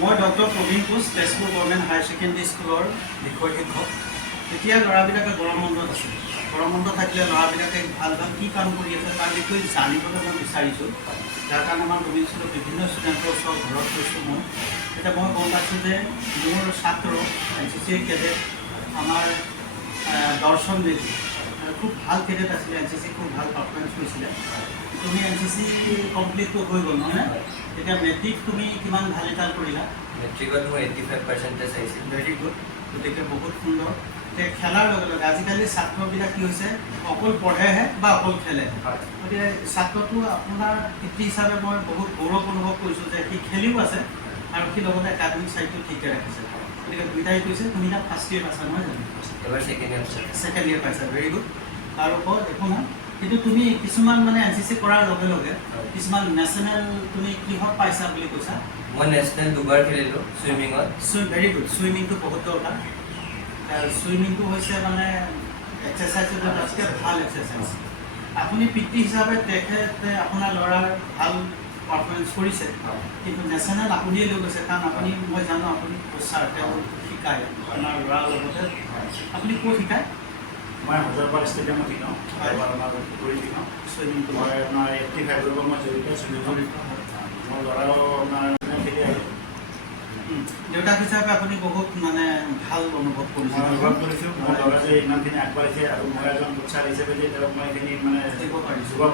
মই doctor Prabin Koch Tezpur government higher secondary স্কুলৰ বিষয় শিক্ষক। এতিয়া ল'ৰাবিলাকে গৰম বন্ধত আছে। গৰম বন্ধ থাকিলে ল'ৰাবিলাকে ভাল ভাল কি কাম কৰি আছে তাৰ বিষয়ে জানিবলৈ মই বিচাৰিছোঁ। যাৰ কাৰণে আমাৰ প্ৰবীণ স্কুলৰ বিভিন্ন ষ্টুডেণ্টৰ ওচৰত ঘৰত গৈছোঁ মই। এতিয়া মই গম পাইছোঁ যে মোৰ ছাত্ৰ NCC কেডেট আমাৰ দৰ্শন বেদী খুব ভাল কেডেট আছিলে। NCC খুব ভাল পাৰফৰ্মেঞ্চ কৰিছিলে। তুমি NCC কমপ্লিট হৈ গ'ল নহয়? এতিয়া মেট্ৰিক তুমি কিমান ভাল ৰিজাল্ট কৰিলা? মেট্ৰিকত মোৰ 85% আহিছিল। Very good. গতিকে বহুত সুন্দৰ। এতিয়া খেলাৰ লগে লগে আজিকালি ছাত্ৰবিলাক কি হৈছে অকল পঢ়েহে বা অকল খেলে। গতিকে ছাত্ৰটো আপোনাৰ পিতৃ হিচাপে মই বহুত গৌৰৱ অনুভৱ কৰিছোঁ যে সি খেলিও আছে আৰু সি লগতে একাডেমিক চাইডটো ঠিকে ৰাখিছে। গতিকে দুইটাই কৈছে তুমি তাত ফাৰ্ষ্ট ইয়েৰ পাইছা নহয় জানো? এবাৰ ছেকেণ্ড ইয়েৰ পাইছা। Very good. তাৰ ওপৰত একো নাই, কিন্তু তুমি কিছুমান মানে NCC কৰাৰ লগে লগে কিছুমান নেশ্যনেল তুমি কিহত পাইছা বুলি কৈছা? মই নেশ্যনেল দুবাৰ খেলিলোঁ ছুইমিঙত। Very good. ছুইমিংটো বহুত দৰকাৰ। ছুইমিংটো হৈছে মানে এক্সাৰচাইজৰ তাতকৈ ভাল এক্সাৰচাইজ। আপুনি পিতৃ হিচাপে তেখেতে আপোনাৰ ল'ৰাৰ ভাল পাৰফৰ্মেঞ্চ কৰিছে, কিন্তু নেশ্যনেল আপুনিয়ে লৈ গৈছে। কাৰণ আপুনি মই জানো আপুনি কোচাৰ, তেওঁ শিকায় আপোনাৰ ল'ৰাৰ লগতে। আপুনি ক'ত শিকায়? মই হাজাৰবাগ ষ্টেডিয়ামত শিকাওঁ, আমাৰ পুখুৰীত শিকাওঁ। ছুইমিংটো মই আপোনাৰ 85 লগত মই জড়িত ছুইমিঙত। মোৰ ল'ৰাও আপোনাৰ খেলি আহিলোঁ। দেউতাক হিচাপে আপুনি বহুত মানে ভাল অনুভৱ কৰিছে। মই অনুভৱ কৰিছোঁ মোৰ ল'ৰা যে ইমানখিনি আগবাঢ়িছে আৰু মই এজন কোচাৰ হিচাপে যে তেওঁক মই এইখিনি মানে দিব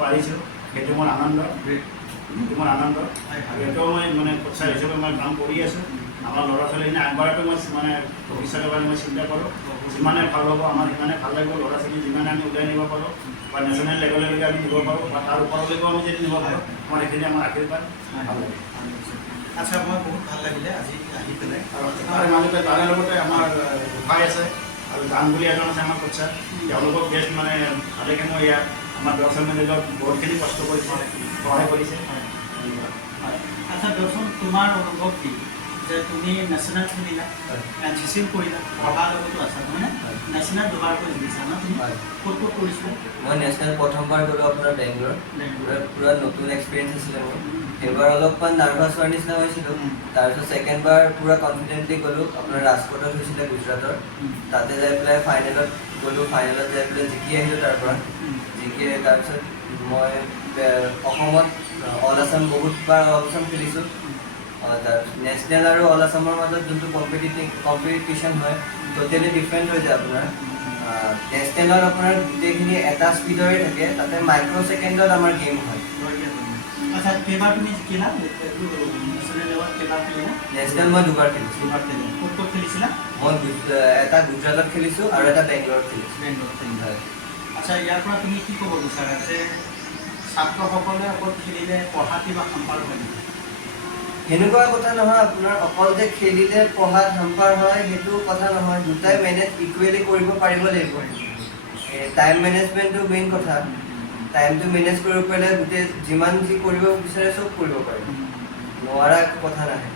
পাৰিছোঁ, সেইটো মোৰ আনন্দ। আৰু এতিয়াও মই মানে কোচাৰ হিচাপে মই কাম কৰি আছোঁ। আমাৰ ল'ৰা ছোৱালীখিনি আগবঢ়াটো মই মানে ভৱিষ্যতৰ কাৰণে মই চিন্তা কৰোঁ। যিমানে ভাল হ'ব আমাৰ সিমানে ভাল লাগিব। ল'ৰা ছোৱালী যিমানে আমি ওলাই নিব পাৰোঁ বা নেশ্যনেল লেভেললৈকে আমি নিব পাৰোঁ বা তাৰ ওপৰলৈকেও আমি যদি নিব পাৰোঁ, আমাৰ এইখিনি আমাৰ আশীৰ্বাদ ভাল লাগে। আচ্ছা, মই বহুত ভাল লাগিলে আজি আহি পেলাই। আৰু তাৰে মাজতে তাৰে লগতে আমাৰ গোসাঁই আছে আৰু জান বুলি এজন আছে আমাৰ কোচাৰ। তেওঁলোকক বেষ্ট মানে ভালেকে মই ইয়াত আমাৰ দৰ্শন মেনেজত বহুতখিনি কষ্ট কৰিছে, সহায় কৰিছে। আচ্ছা দৰ্শন, তোমাৰ অনুভৱ কি যে তুমি নেশ্যনেল খেলিলা, NCCও কৰিলা, পঢ়াৰ লগতো আছা নহয়? নেশ্যনেল দুবাৰ কৰি দিছা ন তুমি? ক'ত ক'ত কৰিছিলা? মই নেশ্যনেল প্ৰথমবাৰ গ'লোঁ আপোনাৰ বেংগলোৰ। পূৰা নতুন এক্সপিৰিয়েঞ্চ আছিলে মোৰ। সেইবাৰ অলপমান নাৰ্ভাছ হোৱাৰ নিচিনা হৈছিলোঁ। তাৰপিছত ছেকেণ্ডবাৰ পূৰা কনফিডেণ্টলি গ'লোঁ। আপোনাৰ ৰাজকোটত হৈছিলে গুজৰাটৰ। তাতে যাই পেলাই ফাইনেলত গ'লোঁ। ফাইনেলত যাই পেলাই জিকি আহিলোঁ তাৰ পৰা। জিকি তাৰপিছত মই অসমত অল আছাম বহুতবাৰ অল আছাম খেলিছোঁ। তাৰপিছত নেশ্যনেল আৰু অল আছামৰ মাজত যোনটো কম্পিটিশ্যন হয় ট'টেলি ডিফাৰেণ্ট হৈ যায় আপোনাৰ। নেশ্যনেলত আপোনাৰ গোটেইখিনি এটা স্পীডৰে থাকে, তাতে মাইক্ৰ' ছেকেণ্ডত আমাৰ গেম হয়। আচ্ছা, কেইবাৰ তুমি জিকিলা? নেশ্যনেল লেভেলত কেইবাৰ খেলিলা? নেশ্যনেল মই দুবাৰ খেলিছোঁ। দুবাৰ খেলিলা। ক'ত ক'ত খেলিছিলা? মই এটা গুজৰাটত খেলিছোঁ আৰু এটা বেংগলোৰত খেলিছোঁ। বেংগলোৰত খেলিলা। আচ্ছা, ইয়াৰ পৰা তুমি কি ক'ব বিচাৰা যে ছাত্ৰসকলে অকল খেলিলে পঢ়াত কিবা সম্পাৰ হয় নেকি? সেনেকুৱা কথা নহয়। আপোনাৰ অকল যে খেলিলে পঢ়াত হাম্পাৰ হয় সেইটো কথা নহয়। দুটাই মেনেজ ইকুৱেলি কৰিব পাৰিব লাগিব। টাইম মেনেজমেণ্টটো মেইন কথা। টাইমটো মেনেজ কৰিব পাৰিলে গোটেই যিমান যি কৰিব বিচাৰে চব কৰিব পাৰি। নোৱাৰা একো কথা নাহে।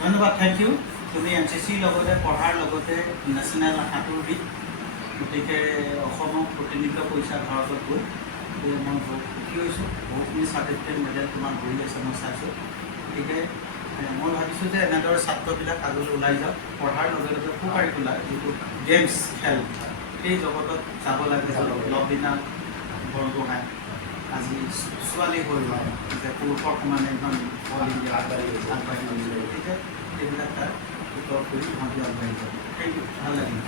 ধন্যবাদ, থেংক ইউ। তুমি NCCৰ লগতে পঢ়াৰ লগতে নেশ্যনেল সাঁতোৰবিদ, গতিকে অসমক প্ৰতিনিধিত্ব কৰিছা ভাৰতত গৈ। মই বহুত সুখী হৈছোঁ। বহুতখিনি চাৰ্টিফিকেট মেডেল তোমাৰ ঘূৰি আছে মই চাইছোঁ। গতিকে মই ভাবিছোঁ যে এনেদৰে ছাত্ৰবিলাক আগলৈ ওলাই যাওক, পঢ়াৰ লগে লগে কাৰিকুলাৰ যিটো গেমছ খেল সেই জগতত যাব লাগে। লভলীনা বৰগোহাঁই আজি ছোৱালী হৈ গ'ল যে পুৰুষৰ সমানে এখন অল ইণ্ডিয়া আগবাঢ়ি গৈছে। গতিকে সেইবিলাক তাৰ উত্তৰ কৰি সিহঁতি আগবাঢ়ি যাব। থেংক ইউ, ভাল লাগিল।